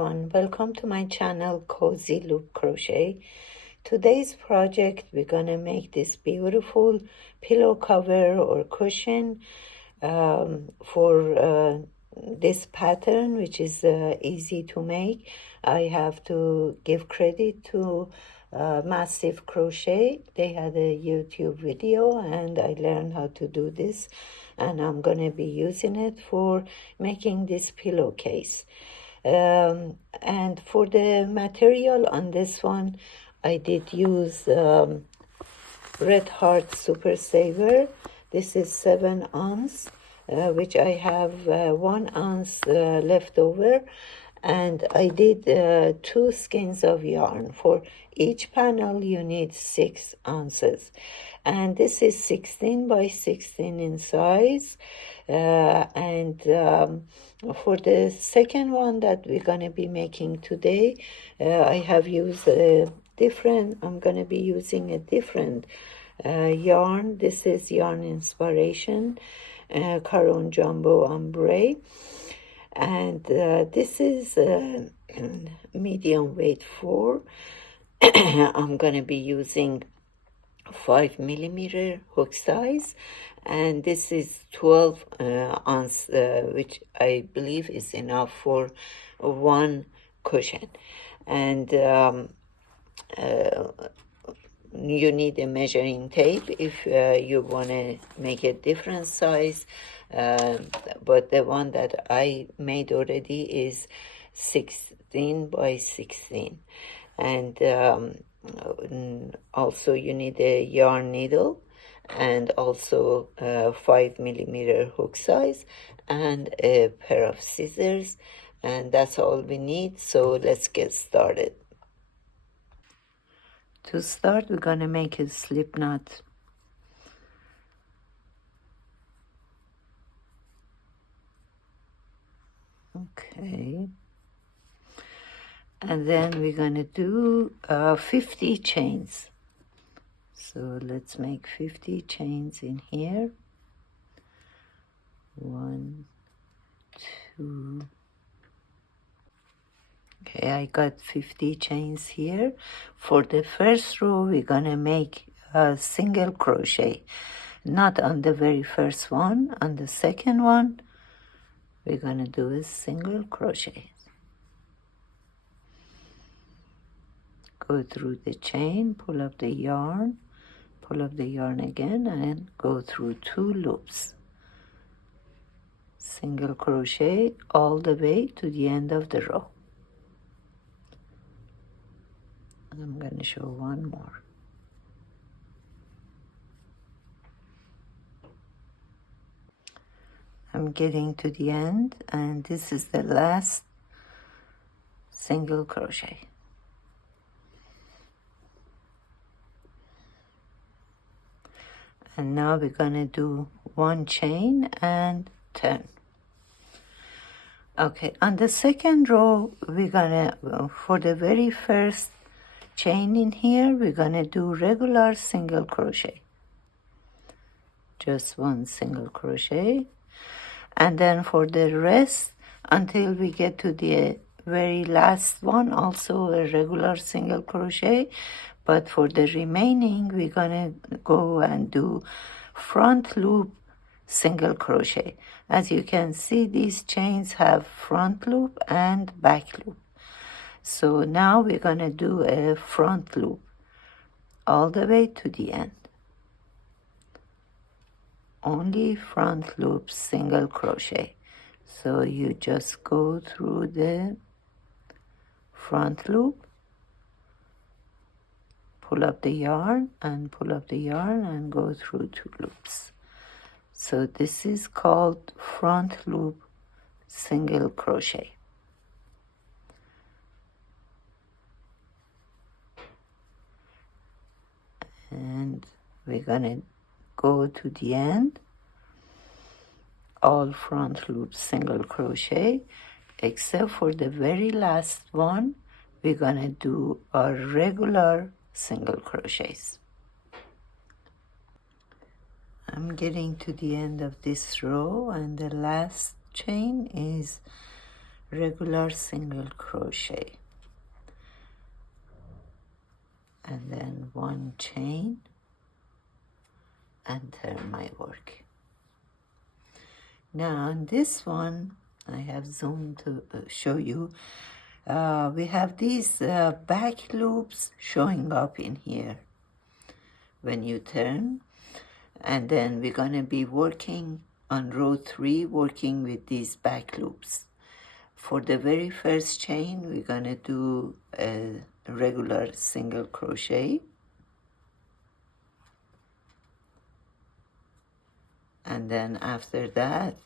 everyone, welcome to my channel Cozy Loop Crochet. Today's project, we're gonna make this beautiful pillow cover or cushion for this pattern, which is easy to make. I have to give credit to Massive Crochet. They had a YouTube video and I learned how to do this, and I'm gonna be using it for making this pillowcase. And for the material on this one, I did use Red Heart Super Saver. This is 7 ounce, which I have 1 ounce left over, and I did 2 skeins of yarn. For each panel you need 6 ounces, and this is 16 by 16 in size. For the second one that we're going to be making today, I have used I'm going to be using a different yarn. This is Yarn Inspiration Caron Jumbo Ombre, and this is medium weight 4. I'm going to be using 5mm hook size, and this is 12 ounce, which I believe is enough for one cushion. And you need a measuring tape if you want to make a different size, but the one that I made already is 16 by 16. And also you need a yarn needle, and also 5mm hook size, and a pair of scissors, and that's all we need. So let's get started. To start, we're gonna make a slip knot. Okay. And then we're gonna do 50 chains. So let's make 50 chains in here. 1, 2. Okay, I got 50 chains here. For the first row, we're gonna make a single crochet. Not on the very first one, on the second one, we're gonna do a single crochet. Go through the chain, pull up the yarn again, and go through 2 loops. Single crochet all the way to the end of the row. I'm going to show one more. I'm getting to the end, and this is the last single crochet. And now we're going to do 1 chain and turn. Okay, on the second row, we're going to, for the very first chain in here, we're going to do regular single crochet. Just 1 single crochet. And then for the rest, until we get to the very last one, also a regular single crochet. But for the remaining, we're gonna go and do front loop single crochet. As you can see, these chains have front loop and back loop. So now we're gonna do a front loop all the way to the end. Only front loop single crochet. So you just go through the front loop, pull up the yarn and pull up the yarn and go through 2 loops. So this is called front loop single crochet. And we're gonna go to the end, all front loop single crochet, except for the very last one, we're gonna do our regular single crochets. I'm getting to the end of this row, and the last chain is regular single crochet, and then 1 chain and turn my work. Now on this one, I have zoomed to show you, we have these back loops showing up in here when you turn, and then we're going to be working on row 3, working with these back loops. For the very first chain, we're going to do a regular single crochet, and then after that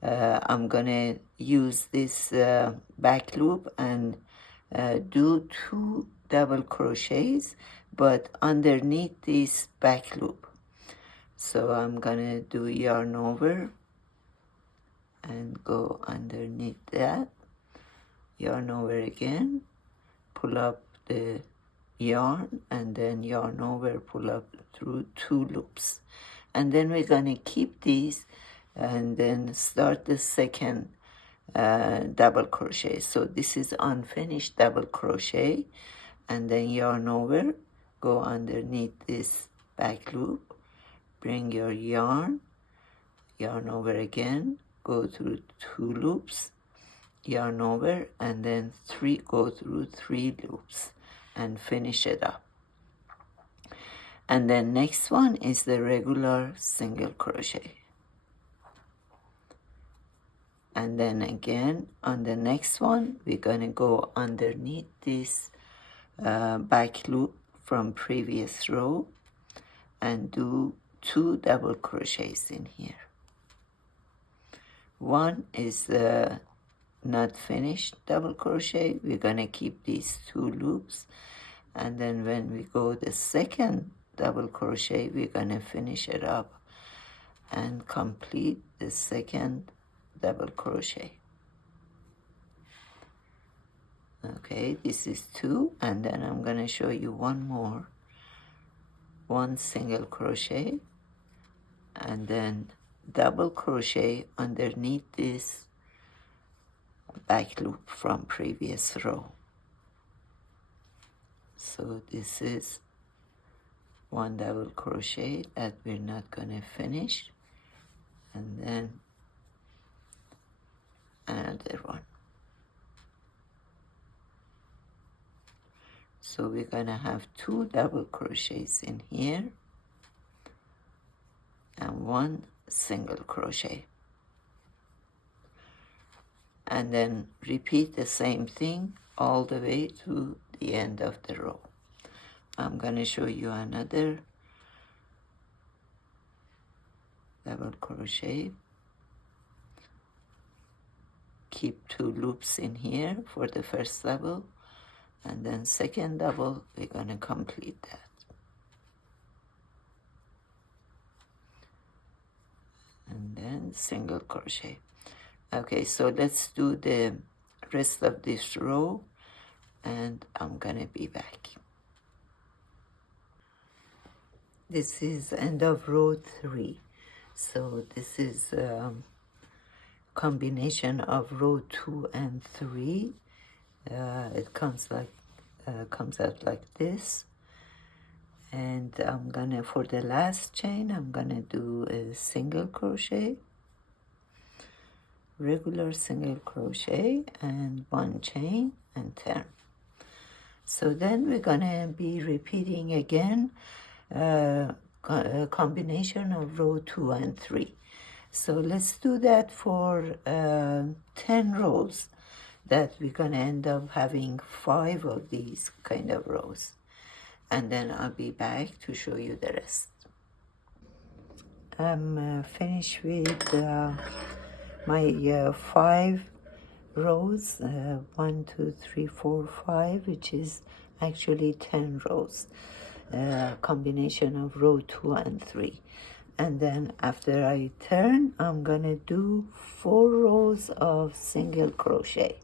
I'm gonna use this back loop and do 2 double crochets, but underneath this back loop. So I'm gonna do yarn over and go underneath that, yarn over again, pull up the yarn, and then yarn over, pull up through 2 loops. And then we're going to keep these and then start the second double crochet. So this is unfinished double crochet, and then yarn over, go underneath this back loop, bring your yarn over again, go through 2 loops, yarn over, and then go through 3 loops and finish it up. And then next one is the regular single crochet. And then again on the next one, we're going to go underneath this back loop from previous row and do 2 double crochets in here. One is the not finished double crochet. We're going to keep these 2 loops, and then when we go the second double crochet, we're going to finish it up and complete the second double crochet. Okay, this is 2, and then I'm going to show you one more. 1 single crochet, and then double crochet underneath this back loop from previous row. So this is 1 double crochet that we're not going to finish, and then another one. So we're going to have 2 double crochets in here and 1 single crochet, and then repeat the same thing all the way to the end of the row. I'm going to show you another double crochet. Keep 2 loops in here for the first double, and then second double we're going to complete that. And then single crochet. Okay, so let's do the rest of this row, and I'm going to be back. This is end of row 3. So this is combination of row 2 and 3. It comes out like this, and I'm gonna, for the last chain, I'm gonna do a single crochet, regular single crochet, and 1 chain and turn. So then we're gonna be repeating again a combination of row 2 and 3. So let's do that for 10 rows, that we're going to end up having 5 of these kind of rows, and then I'll be back to show you the rest. I'm finished with my 5 rows, 1, 2, 3, 4, 5, which is actually 10 rows, combination of row 2 and 3. And then after I turn, I'm gonna do 4 rows of single crochet.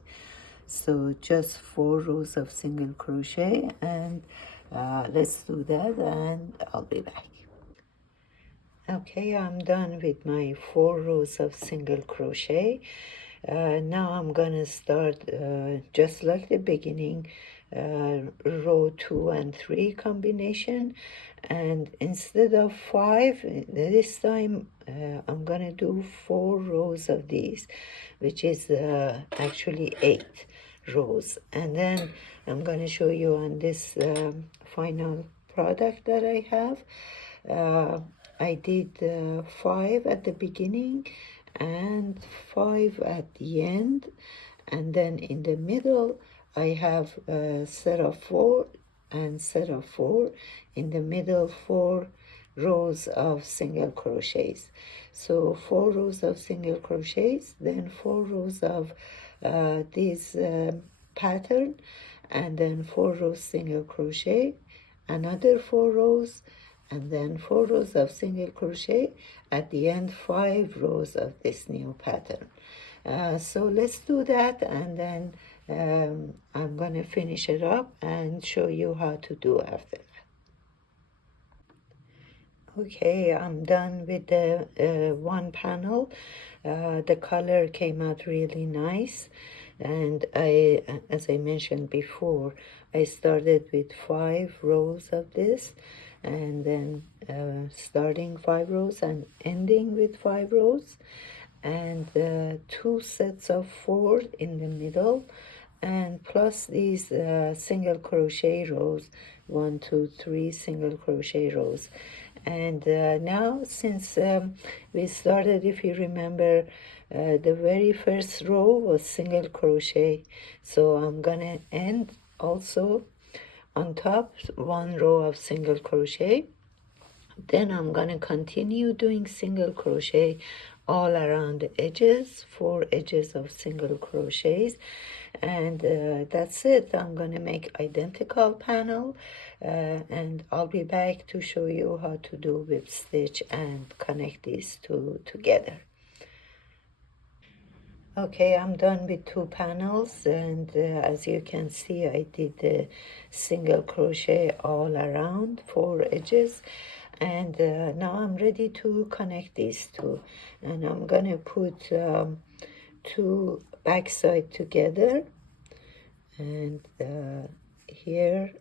So just 4 rows of single crochet, and let's do that, and I'll be back. Okay, I'm done with my 4 rows of single crochet. Now I'm gonna start just like the beginning, row 2 and 3 combination, and instead of 5 this time I'm gonna do 4 rows of these, which is actually 8 rows. And then I'm gonna show you on this final product that I have. I did 5 at the beginning and 5 at the end, and then in the middle I have a set of 4 and set of 4, in the middle 4 rows of single crochets. So 4 rows of single crochets, then 4 rows of this pattern, and then 4 rows single crochet, another 4 rows, and then 4 rows of single crochet, at the end 5 rows of this new pattern. So let's do that, and then I'm gonna finish it up and show you how to do after that. Okay, I'm done with the one panel. The color came out really nice, and as I mentioned before, I started with 5 rows of this, and then starting 5 rows and ending with 5 rows, and 2 sets of 4 in the middle, and plus these single crochet rows, 1 2 3 single crochet rows. And now, since we started, if you remember, the very first row was single crochet, so I'm gonna end also on top 1 row of single crochet. Then I'm gonna continue doing single crochet all around the edges, 4 edges of single crochets, and that's it. I'm gonna make identical panel, and I'll be back to show you how to do whip stitch and connect these two together. Okay, I'm done with 2 panels, and as you can see, I did the single crochet all around 4 edges, and now I'm ready to connect these two, and I'm gonna put 2 backside together, and here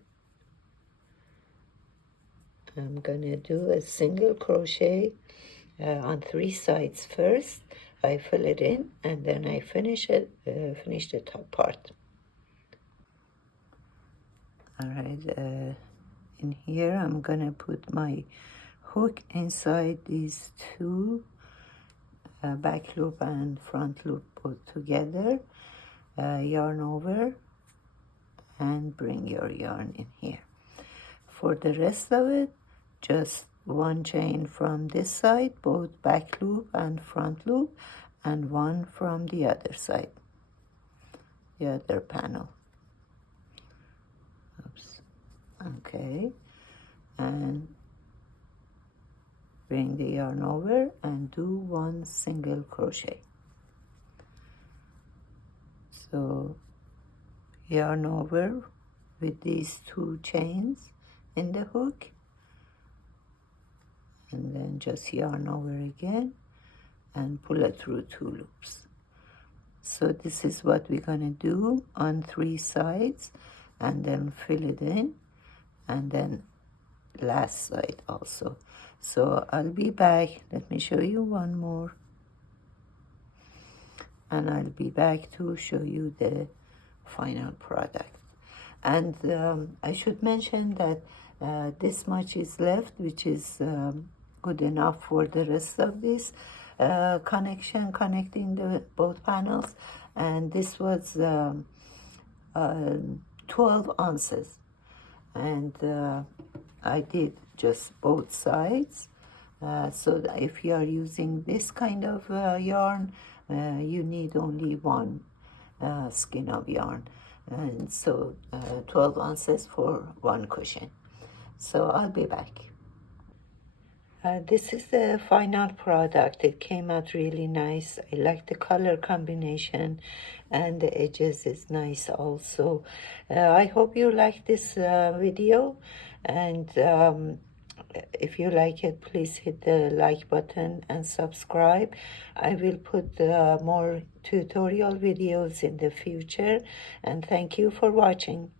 I'm gonna do a single crochet on 3 sides first. I fill it in, and then I finish the top part. All right, in here I'm gonna put my hook inside these 2 back loop and front loop put together, yarn over, and bring your yarn in here. For the rest of it, just 1 chain from this side, both back loop and front loop, and 1 from the other side, the other panel. Oops. Okay, and bring the yarn over and do 1 single crochet. So yarn over with these 2 chains in the hook, and then just yarn over again and pull it through 2 loops. So this is what we're gonna do on 3 sides, and then fill it in, and then last side also. So I'll be back. Let me show you one more, and I'll be back to show you the final product. And I should mention that this much is left, which is good enough for the rest of this connecting the both panels, and this was 12 ounces, and I did just both sides, so that if you are using this kind of yarn, you need only 1 skein of yarn, and so 12 ounces for 1 cushion. So I'll be back. This is the final product. It came out really nice. I like the color combination, and the edges is nice also. I hope you like this video, and if you like it, please hit the like button and subscribe. I will put more tutorial videos in the future, and thank you for watching.